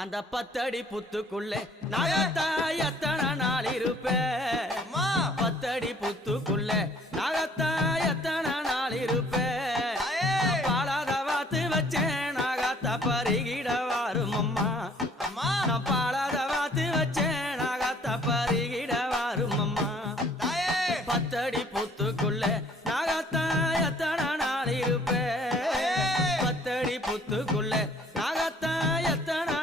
அந்த 10 அடி புத்துக்குள்ளே நாகத்தா எத்தனை நாள் இருப்பேன் 10 அடி புத்துக்குள்ளே நாகத்தா எத்தனை நாள் இருப்பேன் பாலாத வாத்து வச்சேன் நாகத்தா பருகிட வாரும் அம்மா நான் பாலாத வாத்து வச்சேன் நாகத்தா பருகிட வாரும் அம்மா 10 அடி புத்துக்குள்ளே நாகத்தா எத்தனை நாள் இருப்பேன் 10 அடி புத்துக்குள்ளே நாகத்தா எத்தனை